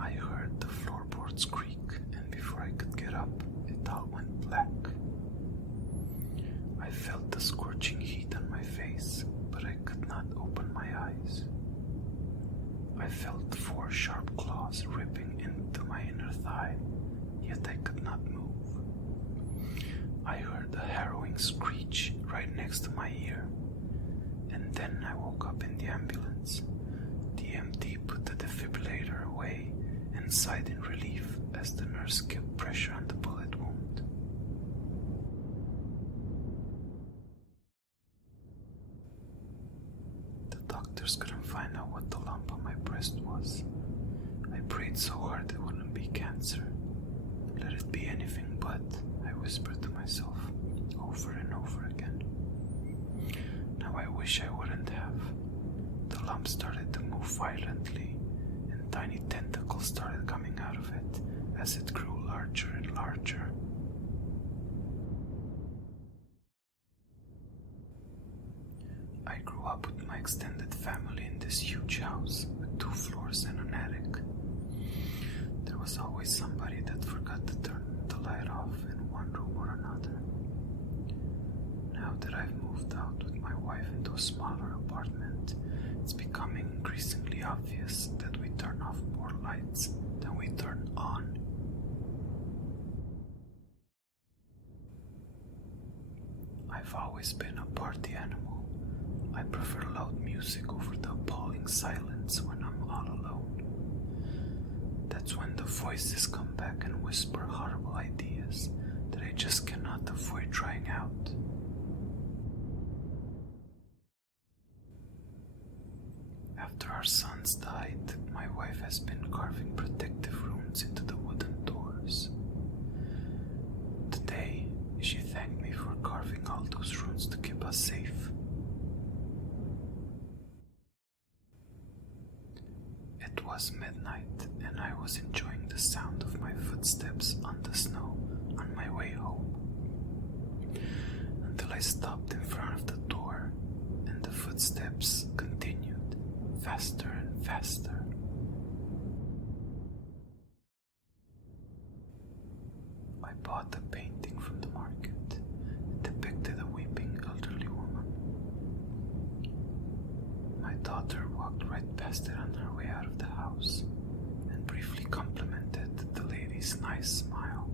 I heard the floorboards creak, and before I could get up, it all went black. I felt the scorching heat on my face, but I could not open my eyes. I felt 4 sharp claws ripping into my inner thigh, yet I could not move. I heard a harrowing screech right next to my ear, and then I woke up in the ambulance. The MD put the defibrillator away and sighed in relief as the nurse kept pressure on the bullet wound. The doctors couldn't find out what the lump on my breast was. I prayed so hard it wouldn't be cancer. Let it be anything but, I whispered to myself over and over again. Now I wish I wouldn't have. The lump started to move violently, and tiny tentacles started coming out of it as it grew larger and larger. I grew up with my extended family in this huge house with 2 floors and an attic. There was always somebody that forgot to turn the light off in one room or another. Now that I've moved out with my wife into a smaller apartment, it's becoming increasingly obvious that we turn off more lights than we turn on. I've always been a party animal. I prefer loud music over the appalling silence when I'm all alone. That's when the voices come back and whisper horrible ideas that I just cannot avoid trying out. After our sons died, my wife has been carving protective runes into the wooden doors. Today, she thanked me for carving all those runes to keep us safe. It was midnight, and I was enjoying the sound of my footsteps on the snow on my way home, until I stopped in front of the door, and the footsteps continued, faster and faster. I bought a painting from the market. It depicted a weeping elderly woman. My daughter walked right past it on her way out of the house and briefly complimented the lady's nice smile.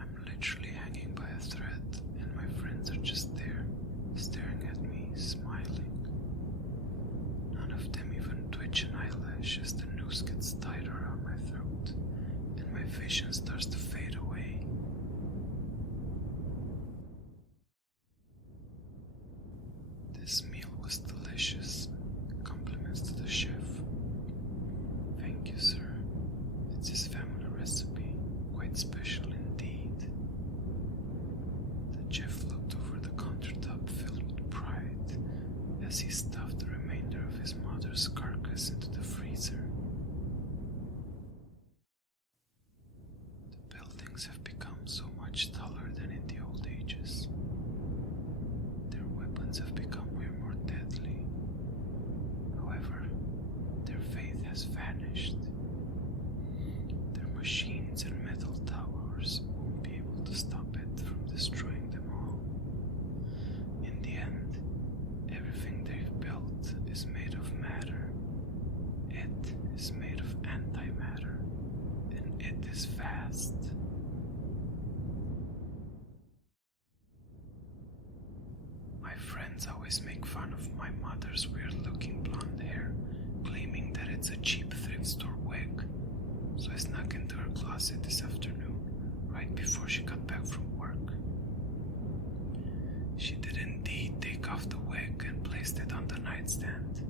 I'm literally hanging by a thread, and my friends are just there, staring at me, smiling. None of them even twitch an eyelash as the noose gets tighter around my throat, and my vision starts to fade away. This meal was delicious. Compliments to the chef. Thank you, sir. It's his family recipe, quite special indeed. The chef looked over the countertop filled with pride as he stuffed the remainder of his mother's carcass into the freezer. The buildings have become so much taller than in the old ages. Their weapons have become way more deadly. However, their faith has vanished. Their machines and metal towers won't be able to stop it from destroying them all. In the end, everything they've built is made of matter. It is made of antimatter, and it is vast. My friends always make fun of my mother's weird-looking blonde hair, claiming that it's a cheap thrift store wig. So I snuck into her closet this afternoon, right before she got back from work. She did indeed take off the wig and placed it on the nightstand.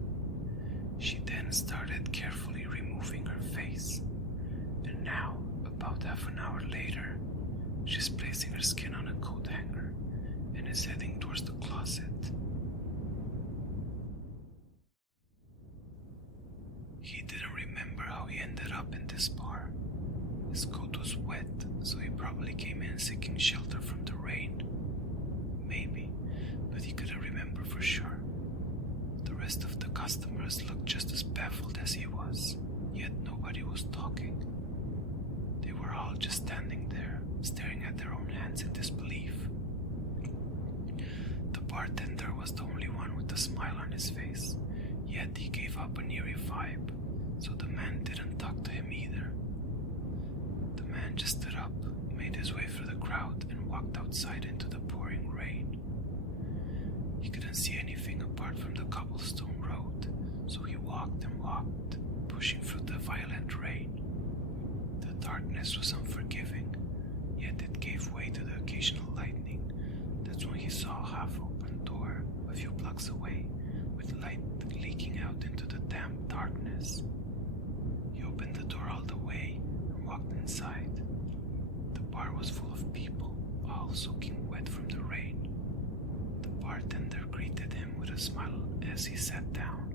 She then started carefully removing her face, and now, about half an hour later, she's placing her skin on a coat hanger and is heading towards the closet. He didn't remember how he ended up in this bar. His coat was wet, so he probably came in seeking shelter from the rain. Maybe, but he couldn't remember for sure. The rest of the customers looked just as baffled as he was, yet nobody was talking. They were all just standing there, staring at their own hands in disbelief. The bartender was the only one with a smile on his face, yet he gave up an eerie vibe, so the man didn't talk to him either. The man just stood up, made his way through the crowd, and walked outside into the pouring rain. He couldn't see anything apart from the cobblestone road, so he walked and walked, pushing through the violent rain. The darkness was unforgiving, yet it gave way to the occasional lightning. That's when he saw a half-open door a few blocks away, with light leaking out into the damp darkness. He opened the door all the way and walked inside. The bar was full of people, all soaking wet from the rain. The bartender greeted him with a smile as he sat down.